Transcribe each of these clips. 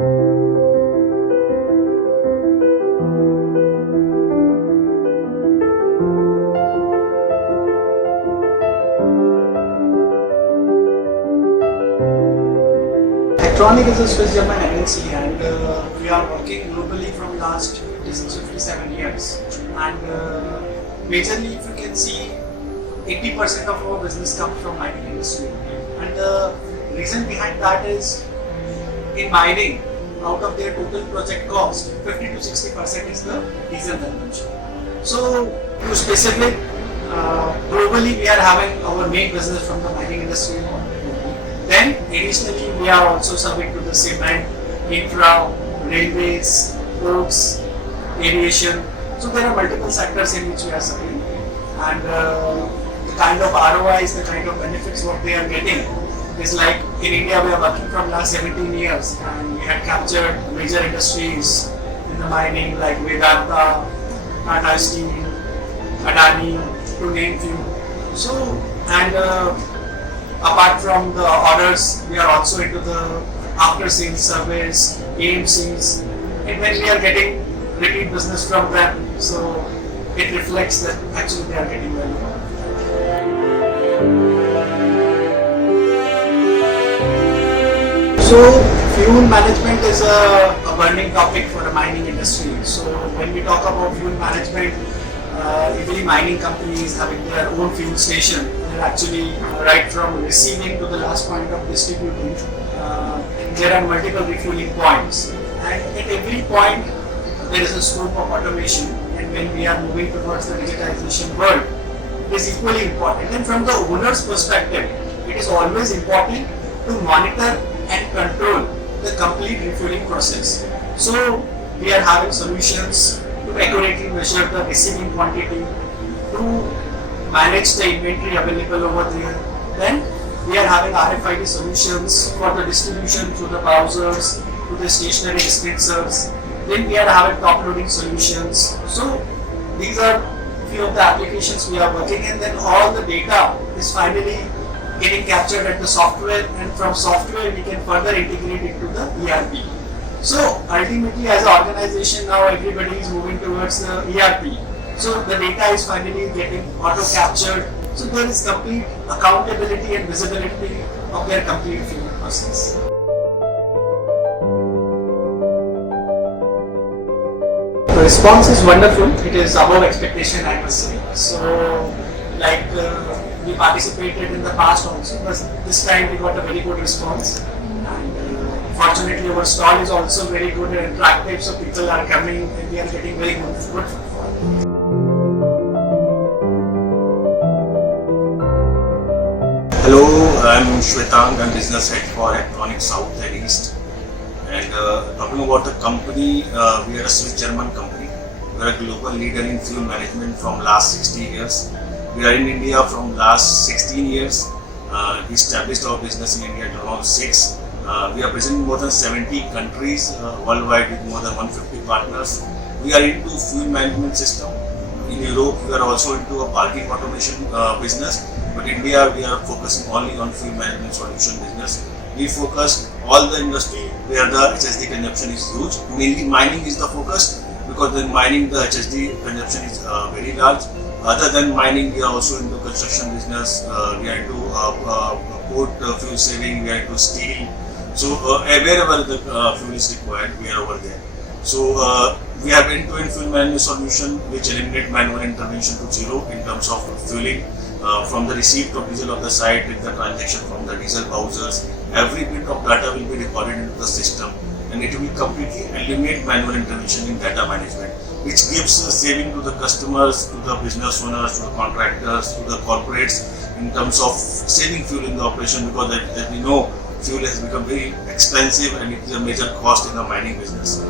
Hectronic is a Swiss German MNC, and we are working globally from last 57 years. And majorly, if you can see, 80% of our business comes from mining industry. And the reason behind that is, in mining, out of their total project cost, 50 to 60% is the diesel consumption. So, to specific, globally we are having our main business from the mining industry. Then additionally we are also serving to the cement, infra, railways, ports, aviation. So there are multiple sectors in which we are serving, and the kind of ROIs, the kind of benefits what they are getting is like in India we are working from last 17 years and we have captured major industries in the mining like Vedanta, Tata Steel, Adani, to name few. So and apart from the orders, we are also into the after-sales service, AMCs, and when we are getting repeat business from them, so it reflects that actually they are getting value. So fuel management is a burning topic for the mining industry. So when we talk about fuel management, usually mining companies having their own fuel station. They're actually right from receiving to the last point of distributing. There are multiple refueling points, and at every point there is a scope of automation. And when we are moving towards the digitization world, it is equally important. And from the owner's perspective, it is always important to monitor and control the complete refueling process. So we are having solutions to accurately measure the receiving quantity, to manage the inventory available over there. Then we are having RFID solutions for the distribution through the browsers, to the stationary dispensers. Then we are having top loading solutions. So these are few of the applications we are working, and then all the data is finally getting captured at the software, and from software we can further integrate into the ERP. So ultimately, as an organization now, everybody is moving towards the ERP. So the data is finally getting auto captured. So there is complete accountability and visibility of their complete fuel process. The response is wonderful. It is above expectation, I must say. So like we participated in the past also, but this time we got a very good response. And fortunately, our stall is also very good and attractive, so people are coming and we are getting very good footfall. Hello, I'm Shwetank. I'm business head for Hectronic South and East. And talking about the company, we are a Swiss German company. We are a global leader in fuel management from last 60 years. We are in India from last 16 years. We established our business in India at around 6. We are present in more than 70 countries worldwide with more than 150 partners. We are into fuel management system. In Europe, we are also into a parking automation business. But in India, we are focusing only on fuel management solution business. We focus all the industry where the HSD consumption is huge. Mainly mining is the focus, because in mining the HSD consumption is very large. Other than mining, we are also into construction business. We are into port fuel saving. We are into steel. So wherever the fuel is required, we are over there. So we have end-to-end fuel management solution which eliminate manual intervention to zero in terms of fueling. From the receipt of diesel of the site, with the transaction from the diesel browsers, every bit of data will be recorded into the system, and it will completely eliminate manual intervention in data management, which gives a saving to the customers, to the business owners, to the contractors, to the corporates in terms of saving fuel in the operation, because that we know fuel has become very expensive and it is a major cost in the mining business.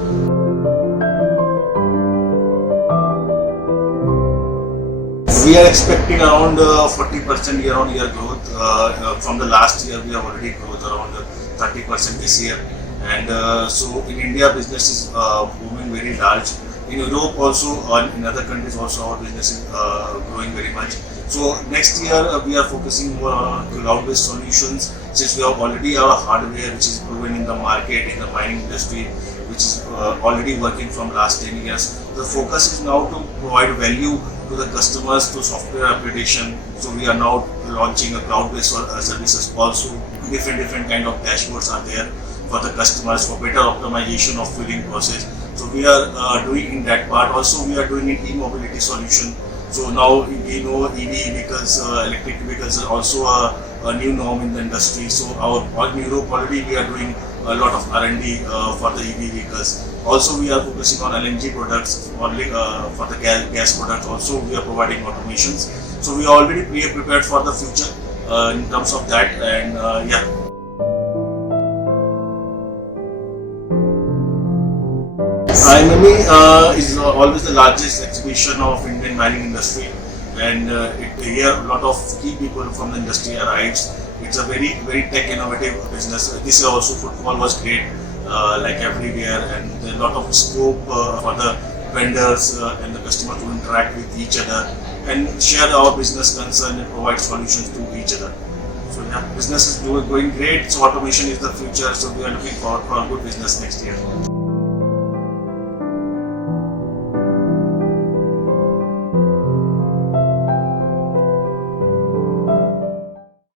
We are expecting around 40% year-on-year growth. From the last year, we have already growth around 30% this year. And so in India, business is booming very large. In Europe also, or in other countries also, our business is growing very much. So next year, we are focusing more on cloud-based solutions since we have already our hardware which is proven in the market, in the mining industry, which is already working from last 10 years. The focus is now to provide value to the customers through software upgradation. So we are now launching a cloud-based services also. Different kind of dashboards are there for the customers for better optimization of fueling process. So we are doing in that part. Also we are doing in e-mobility solution. So now we know EV vehicles, electric vehicles are also a new norm in the industry. So in Europe already we are doing a lot of R&D for the EV vehicles. Also we are focusing on LNG products for the gas products. Also we are providing automations. So we are already prepared for the future in terms of that, and yeah. IMME is always the largest exhibition of Indian mining industry, and here a lot of key people from the industry arrives. It's a very tech innovative business. This year also footfall was great, like everywhere, and a lot of scope for the vendors and the customer to interact with each other and share our business concern and provide solutions to each other. So yeah, business is going great. So automation is the future. So we are looking forward for a good business next year.